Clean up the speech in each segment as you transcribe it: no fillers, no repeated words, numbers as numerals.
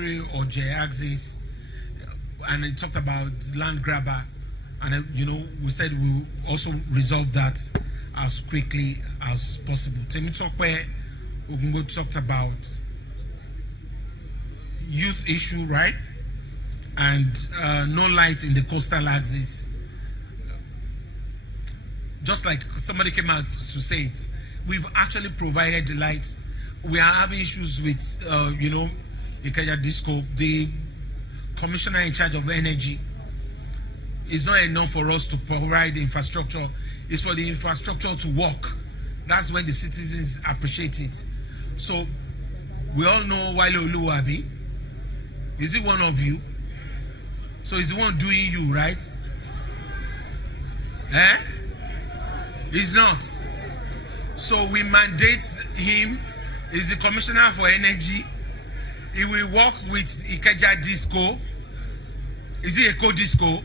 or J-axis, and it talked about land grabber, and we said we'll also resolve that as quickly as possible. Temi Tokwe Ogungo talked about youth issue, right? And no light in the coastal axis. Just like somebody came out to say it, we've actually provided the lights. We are having issues with, Ikeja Disco. The commissioner in charge of energy. It's not enough for us to provide infrastructure. It's for the infrastructure to work. That's when the citizens appreciate it. So, we all know Wale Oluwabi. Is it one of you? So, he's the one doing you, right? Eh? He's not. So, we mandate him. He's the commissioner for energy. He will work with Ikeja Disco. Is it Eco Disco?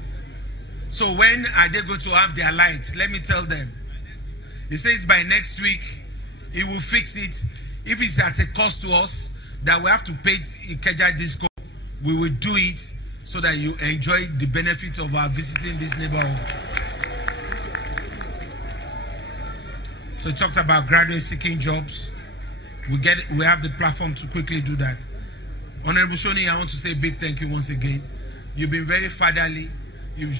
So when are they going to have their light? Let me tell them. He says by next week, he will fix it. If it's at a cost to us that we have to pay Ikeja Disco, we will do it so that you enjoy the benefit of our visiting this neighborhood. So we talked about graduates seeking jobs. We have the platform to quickly do that. Honorable Shoni, I want to say a big thank you once again. You've been very fatherly. You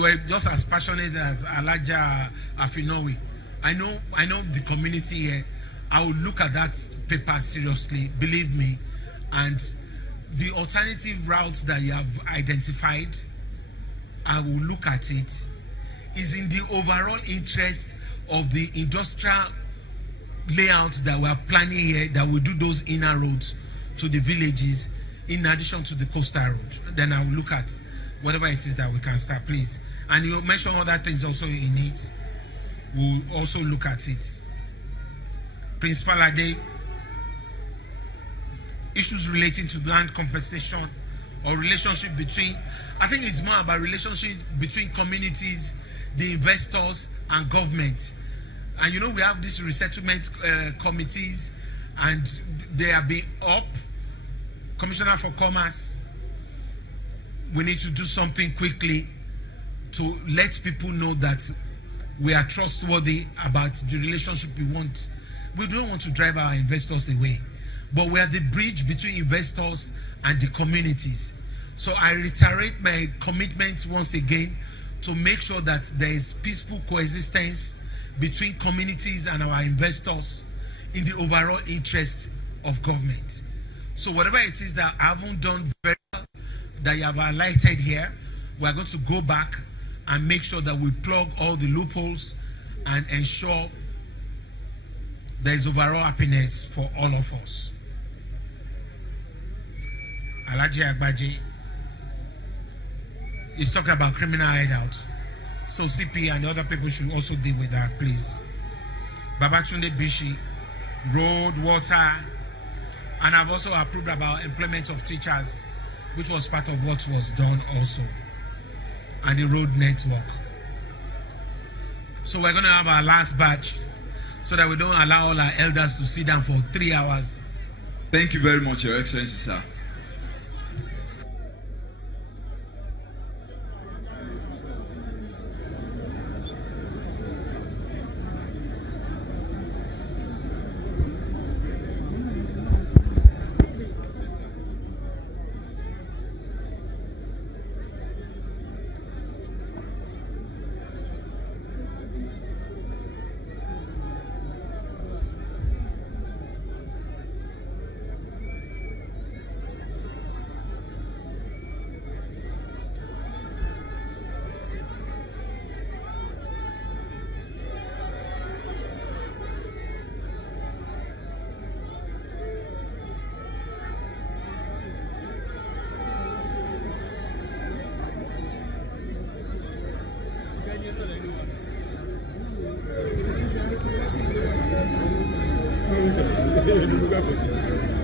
were just as passionate as Alaja Afinowi. I know the community here. I will look at that paper seriously, believe me. And the alternative routes that you have identified, I will look at it. Is in the overall interest of the industrial layout that we are planning here, that will do those inner roads to the villages in addition to the coastal road. Then I will look at whatever it is that we can start, please. And you mentioned other things also in it. We'll also look at it. Principal Ade, issues relating to land compensation or relationship between, I think it's more about relationship between communities, the investors and government. And we have these resettlement committees and they have been up. Commissioner for Commerce, we need to do something quickly to let people know that we are trustworthy about the relationship we want. We don't want to drive our investors away, but we are the bridge between investors and the communities. So I reiterate my commitment once again to make sure that there is peaceful coexistence between communities and our investors in the overall interest of government. So whatever it is that I haven't done very well, that you have highlighted here, we are going to go back and make sure that we plug all the loopholes and ensure there is overall happiness for all of us. Alaji Agbaji is talking about criminal hideout. So CP and other people should also deal with that, please. Babatunde Bishi, road, water, and I've also approved about employment of teachers, which was part of what was done also, and the road network. So we're going to have our last batch so that we don't allow all our elders to sit down for 3 hours. Thank you very much, Your Excellency, sir.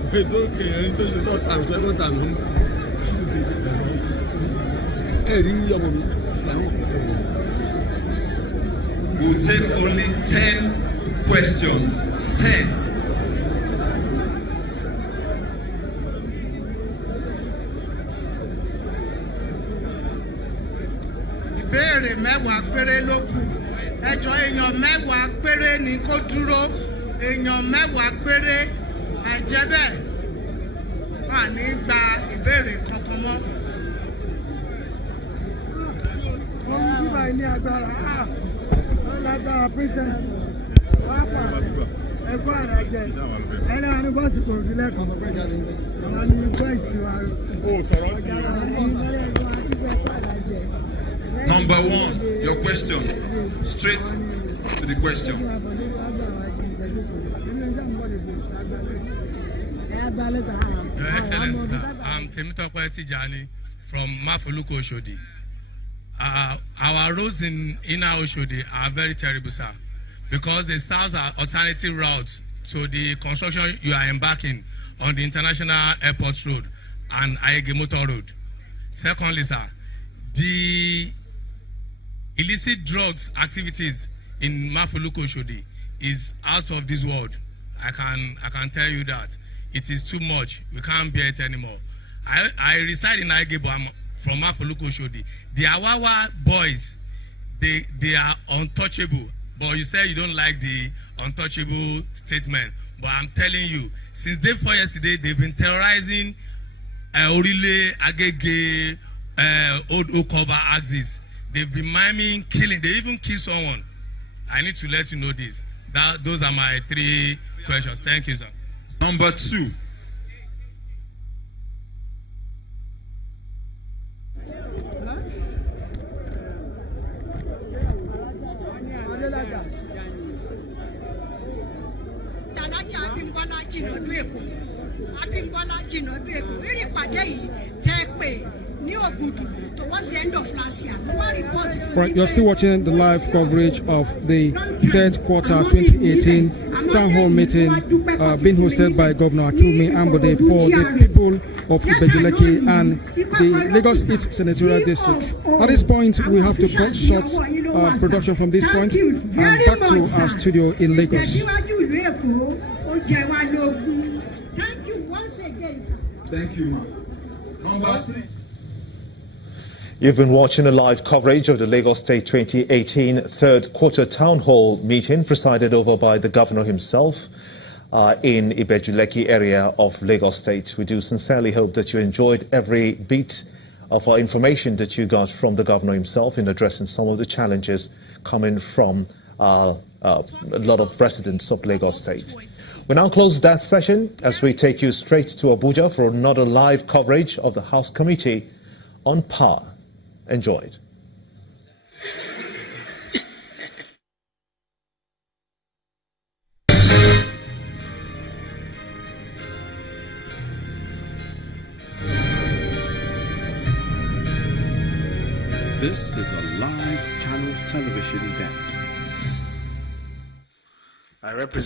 It's okay, it's not time, several times. We'll take only 10 questions. 10. ìbéèrè mẹ́wàá péré ló kù. Ẹ jọ̀ọ́ èèyàn mẹ́wàá péré ni kó dúró. Èèyàn mẹ́wàá péré. Àìjẹ́ bẹ́ẹ̀ wà ní gba ìbéèrè kankan mọ́. Ohun bíbá ní agbára. Lágbára princess. Pápá ẹ̀kọ́ àrẹ̀jẹ̀. Ẹlẹ́wọ̀n ní bọ́ọ̀sì kò rí lẹ́kọ̀ọ́ pẹ́ jáde. Àwọn ní bọ́ọ̀sì wa. Number 1, your question. Straight to the question. Your Excellency, sir, I'm Pt.14 from Mafoluko Oshodi. Our roads in Inner Oshodi are very terrible, sir, because the stars are alternative routes to the construction you are embarking on the International Airport Road and Ayege Motor Road. Secondly, sir, the illicit drugs activities in Mafoluko Oshodi is out of this world. I can tell you that. It is too much. We can't bear it anymore. I reside in Ayege, I'm from Mafoluko Oshodi. The Awawa boys, they are untouchable. But you say you don't like the untouchable statement. But I'm telling you, since day before yesterday, they've been terrorizing Orile, Agege, Old Okoba axis. They've been miming, killing. They even kill someone. I need to let you know this. Those are my 3 questions. Thank you, sir. Number 2. Towards the end of last year, right, you're still watching the live coverage of the third quarter 2018 town hall meeting being hosted by Governor Akinwumi Ambode for the people of Ibejuleki and the Lagos East Senatorial District. At this point, we have to cut short production from this point and back to our studio in Lagos. Thank you once again, sir. Thank you, ma'am. Number 3. You've been watching a live coverage of the Lagos State 2018 third quarter town hall meeting presided over by the governor himself in Ibejuleki area of Lagos State. We do sincerely hope that you enjoyed every bit of our information that you got from the governor himself in addressing some of the challenges coming from a lot of residents of Lagos State. We now close that session as we take you straight to Abuja for another live coverage of the House Committee on Power. Enjoy it. This is a live Channels Television event. I represent